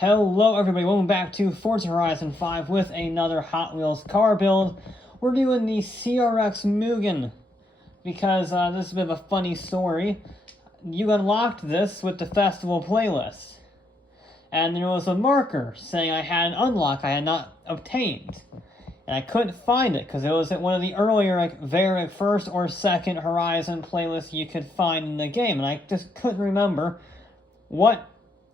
Hello everybody, welcome back to Forza Horizon 5 with another Hot Wheels car build. We're doing the CRX Mugen because this is a bit of a funny story. You unlocked this with the festival playlist. And there was a marker saying I had an unlock I had not obtained. And I couldn't find it because it was at one of the earlier, very first or second Horizon playlists you could find in the game. And I just couldn't remember what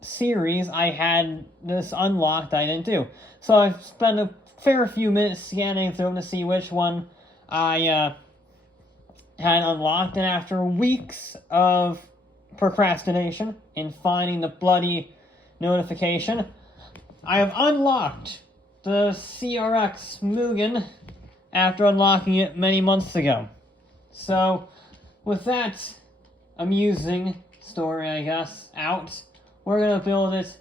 series I had this unlocked I didn't do. So I've spent a fair few minutes scanning through them to see which one I had unlocked, and after weeks of procrastination in finding the bloody notification, I have unlocked the CRX Mugen after unlocking it many months ago. So with that amusing story, I guess, out, we're going to build it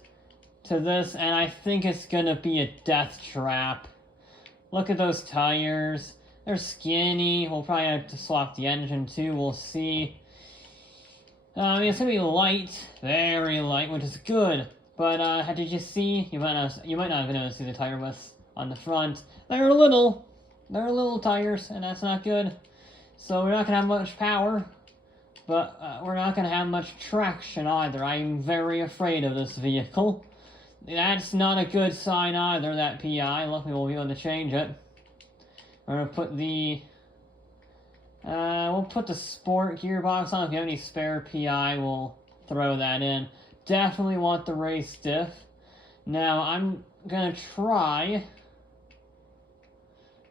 to this, and I think it's going to be a death trap. Look at those tires. They're skinny. We'll probably have to swap the engine too. We'll see. I mean, it's going to be light. Very light, which is good. But did you see? You might not have been able to see the tire bus on the front. They're little tires, and that's not good. So we're not going to have much power. But we're not going to have much traction either. I'm very afraid of this vehicle. That's not a good sign either, that PI. Luckily we'll be able to change it. We're going to put the... we'll put the sport gearbox on. If you have any spare PI, we'll throw that in. Definitely want the race diff. Now, I'm going to try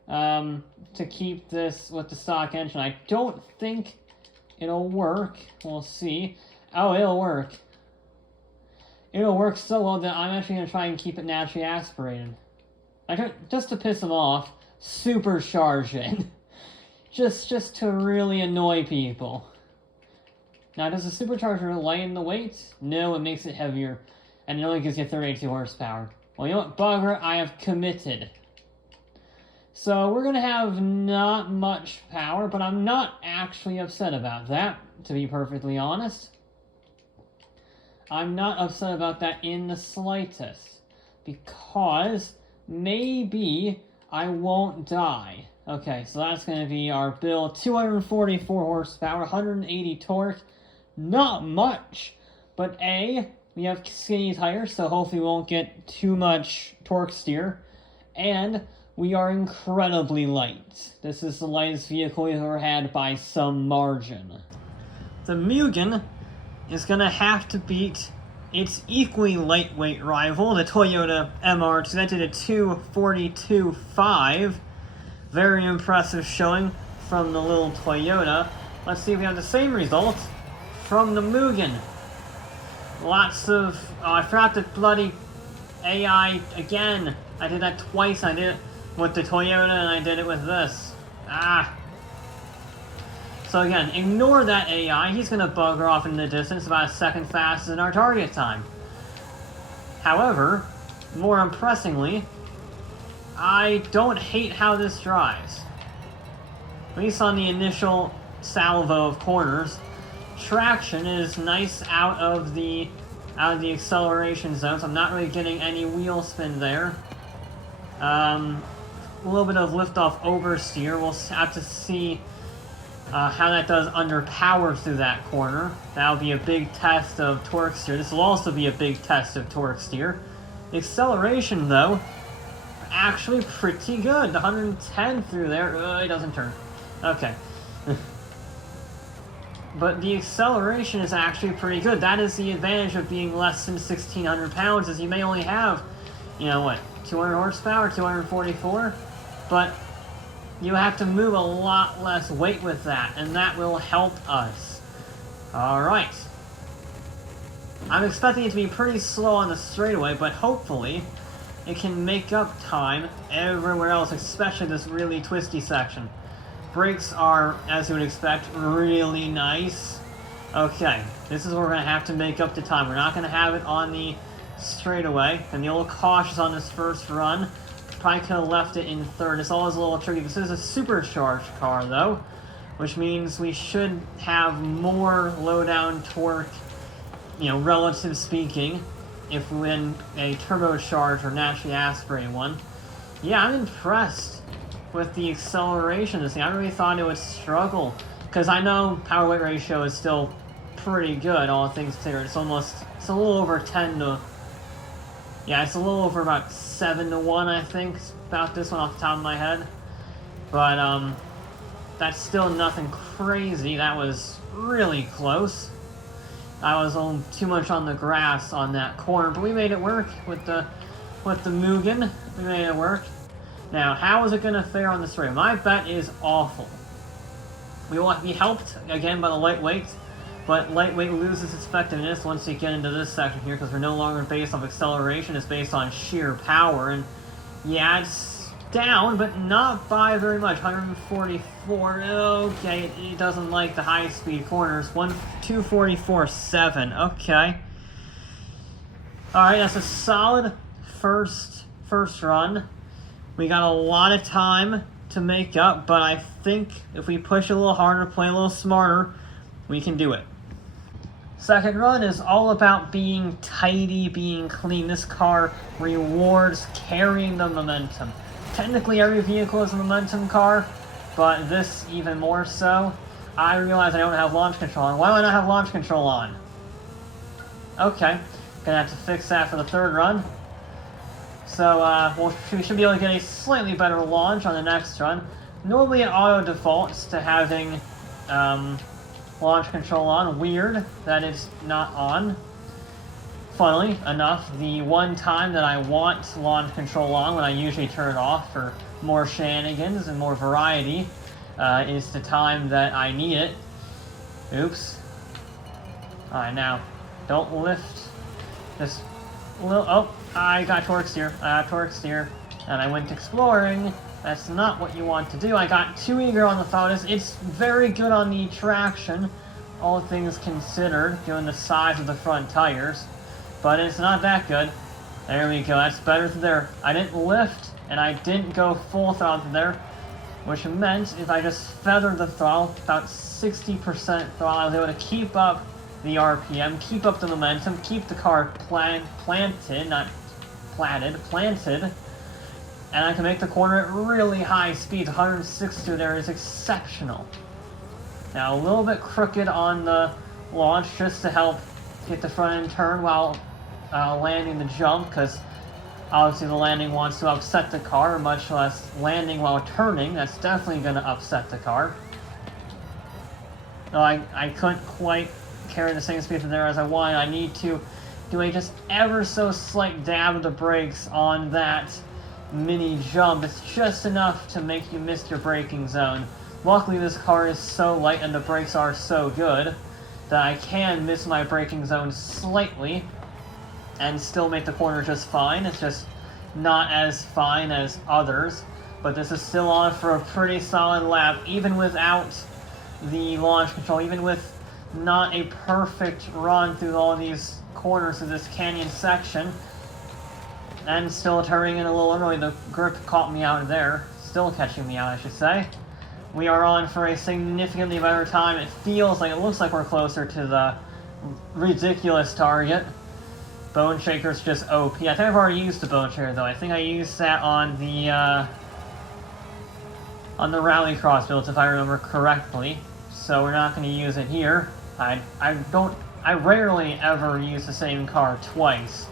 to keep this with the stock engine. I don't think it'll work. We'll see. Oh, it'll work. It'll work so well that I'm actually going to try and keep it naturally aspirated. Just to piss them off, supercharged. just to really annoy people. Now, does the supercharger lighten the weight? No, it makes it heavier. And it only gives you 32 horsepower. Well, you know what, bugger? I have committed. So we're going to have not much power, but I'm not actually upset about that, to be perfectly honest. I'm not upset about that in the slightest, because maybe I won't die. Okay, so that's going to be our build. 244 horsepower, 180 torque. Not much, but we have skinny tires, so hopefully we won't get too much torque steer. And we are incredibly light. This is the lightest vehicle we've ever had by some margin. The Mugen is going to have to beat its equally lightweight rival, the Toyota MR2. That did a 242.5. Very impressive showing from the little Toyota. Let's see if we have the same result from the Mugen. Lots of... Oh, I forgot the bloody AI again. I did that twice. I did it with the Toyota, and I did it with this. So again, ignore that AI. He's going to bugger off in the distance about a second faster than our target time. However, more impressingly, I don't hate how this drives. At least on the initial salvo of corners. Traction is nice out of the acceleration zone, so I'm not really getting any wheel spin there. A little bit of liftoff oversteer. We'll have to see how that does under power through that corner. That'll be a big test of torque steer. This will also be a big test of torque steer. The acceleration, though, actually pretty good. 110 through there. It doesn't turn. Okay. But the acceleration is actually pretty good. That is the advantage of being less than 1,600 pounds, is you may only have, 200 horsepower, 244, but you have to move a lot less weight with that, and that will help us. Alright. I'm expecting it to be pretty slow on the straightaway, but hopefully it can make up time everywhere else, especially this really twisty section. Brakes are, as you would expect, really nice. Okay, this is where we're going to have to make up the time. We're not going to have it on the straightaway. And be a little cautious on this first run. Probably could have left it in third. It's always a little tricky. This is a supercharged car, though, which means we should have more low-down torque, relative speaking. if we win a turbocharged or naturally aspirated one. Yeah, I'm impressed with the acceleration of this thing. I really thought it would struggle, because I know power-weight ratio is still pretty good, all things considered. It's a little over 10 to... Yeah, it's a little over about 7 to 1, I think, about this one off the top of my head. But, that's still nothing crazy. That was really close. I was on too much on the grass on that corner, but we made it work with the Mugen. We made it work. Now, how is it going to fare on this race? My bet is awful. We want to be helped, again, by the lightweight, but lightweight loses its effectiveness once you get into this section here, because we're no longer based on acceleration, it's based on sheer power, and yeah, it's down, but not by very much. 144, okay, it doesn't like the high-speed corners. 244.7, okay. Alright, that's a solid first run. We got a lot of time to make up, but I think if we push a little harder, play a little smarter, we can do it. Second run is all about being tidy, being clean. This car rewards carrying the momentum. Technically, every vehicle is a momentum car, but this even more so. I realize I don't have launch control on. Why do I not have launch control on? Okay, gonna have to fix that for the third run. So, we should be able to get a slightly better launch on the next run. Normally it auto defaults to having launch control on. Weird that it's not on. Funnily enough, the one time that I want launch control on, when I usually turn it off for more shenanigans and more variety, is the time that I need it. Oops. Alright, now, don't lift. Just a little, oh, I got torque steer. And I went exploring. That's not what you want to do. I got too eager on the throttle. It's very good on the traction, all things considered, given the size of the front tires. But it's not that good. There we go, that's better through there. I didn't lift, and I didn't go full throttle through there, which meant if I just feathered the throttle, about 60% throttle, I was able to keep up the RPM, keep up the momentum, keep the car planted, not platted, planted, and I can make the corner at really high speeds. 160 there is exceptional. Now, a little bit crooked on the launch, just to help get the front end turn while landing the jump, because obviously the landing wants to upset the car, much less landing while turning. That's definitely going to upset the car. No, I couldn't quite carry the same speed there as I wanted. I need to do a just ever so slight dab of the brakes on that mini jump. It's just enough to make you miss your braking zone. Luckily this car is so light and the brakes are so good that I can miss my braking zone slightly and still make the corner just fine. It's just not as fine as others, but this is still on for a pretty solid lap, even without the launch control, even with not a perfect run through all these corners of this canyon section, and still turning in a little early. The grip caught me out there, still catching me out, I should say. We are on for a significantly better time. It looks like we're closer to the ridiculous target. Bone Shaker's just OP. I think I've already used the Bone Shaker, though. I think I used that on the Rallycross builds, if I remember correctly. So we're not going to use it here. I rarely ever use the same car twice.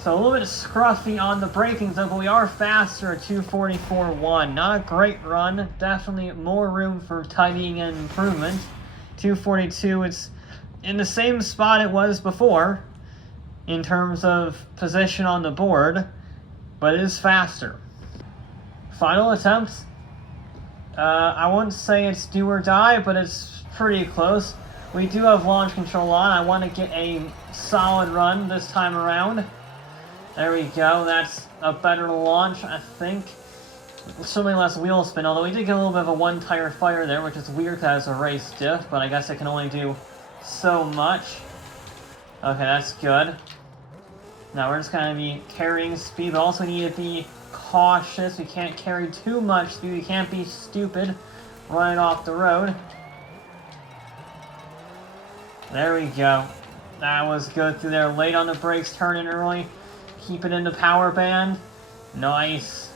So a little bit scruffy on the braking zone, but we are faster at 244.1. Not a great run. Definitely more room for tidying and improvement. 242, it's in the same spot it was before in terms of position on the board, but it is faster. Final attempt. I wouldn't say it's do or die, but it's pretty close. We do have launch control on. I want to get a solid run this time around. There we go. That's a better launch, I think. Certainly less wheel spin, although we did get a little bit of a one-tire fire there, which is weird because it's a race diff, but I guess it can only do so much. Okay, that's good. Now we're just going to be carrying speed, but also need to be cautious. We can't carry too much speed. We can't be stupid running off the road. There we go. That was good through there. Late on the brakes, turn in early. Keep it in the power band. Nice.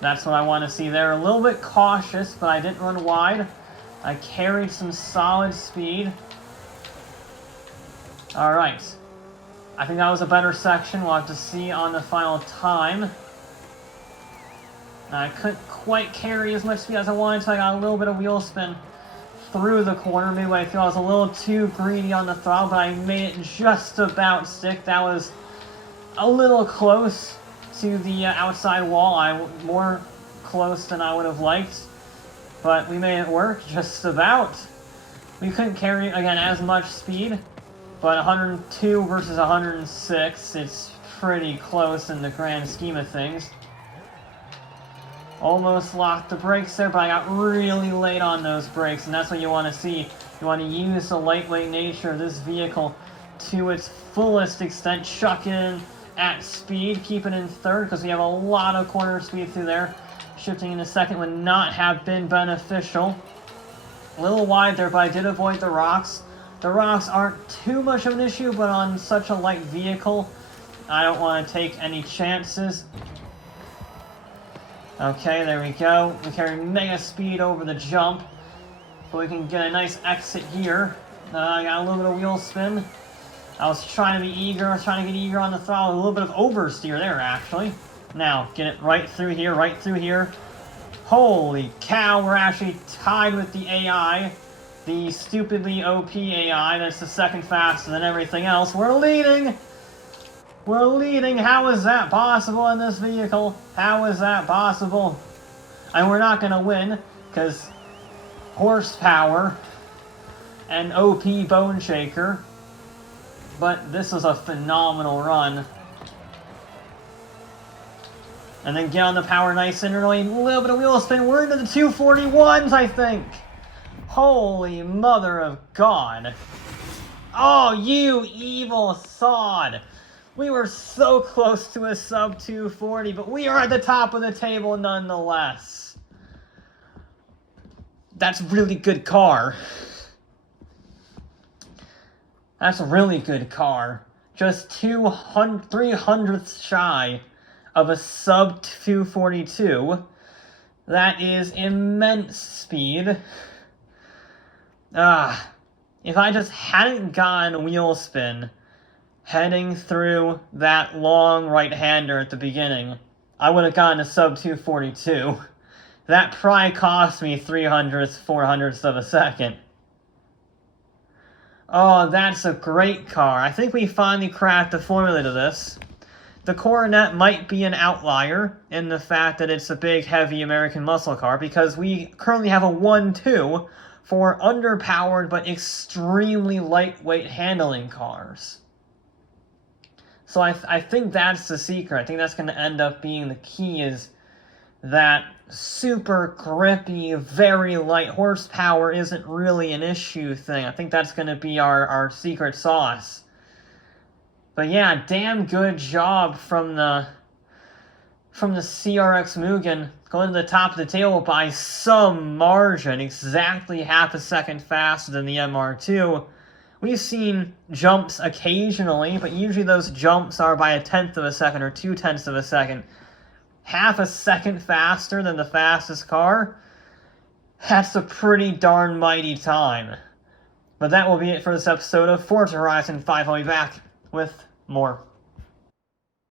That's what I want to see there. A little bit cautious, but I didn't run wide. I carried some solid speed. Alright. I think that was a better section. We'll have to see on the final time. I couldn't quite carry as much speed as I wanted, so I got a little bit of wheel spin through the corner. Midway through, I was a little too greedy on the throttle, but I made it just about stick. That was a little close to the outside wall. More close than I would have liked, but we made it work just about. We couldn't carry, again, as much speed, but 102 versus 106, it's pretty close in the grand scheme of things. Almost locked the brakes there, but I got really late on those brakes, and that's what you want to see. You want to use the lightweight nature of this vehicle to its fullest extent. Chuck in at speed, keep it in third, because we have a lot of corner speed through there. Shifting in a second would not have been beneficial. A little wide there, but I did avoid the rocks. The rocks aren't too much of an issue, but on such a light vehicle, I don't want to take any chances. Okay, there we go. We carry mega speed over the jump, but we can get a nice exit here. I got a little bit of wheel spin. I was trying to be eager. I was trying to get eager on the throttle. A little bit of oversteer there, actually. Now, get it right through here, right through here. Holy cow, we're actually tied with the AI. The stupidly OP AI that's the second faster than everything else. We're leading! We're leading! How is that possible in this vehicle? How is that possible? And we're not gonna win, because horsepower and OP Bone Shaker. But this was a phenomenal run. And then get on the power nice and early. A little bit of wheel spin. We're into the 241s, I think. Holy mother of God. Oh, you evil sod. We were so close to a sub 240, but we are at the top of the table nonetheless. That's a really good car. That's a really good car. Just 300ths shy of a sub 242. That is immense speed. If I just hadn't gotten wheel spin heading through that long right-hander at the beginning, I would have gotten a sub 242. That probably cost me 300ths, 400ths of a second. Oh, that's a great car. I think we finally cracked the formula to this. The Coronet might be an outlier in the fact that it's a big, heavy American muscle car, because we currently have a 1-2 for underpowered but extremely lightweight handling cars. So I think that's the secret. I think that's going to end up being the key, is that super grippy, very light horsepower isn't really an issue thing. I think that's going to be our secret sauce. But yeah, damn good job from the CRX Mugen, going to the top of the table by some margin, exactly half a second faster than the MR2. We've seen jumps occasionally, but usually those jumps are by 1/10 of a second or 2/10 of a second. Half a second faster than the fastest car? That's a pretty darn mighty time. But that will be it for this episode of Forza Horizon 5. I'll be back with more.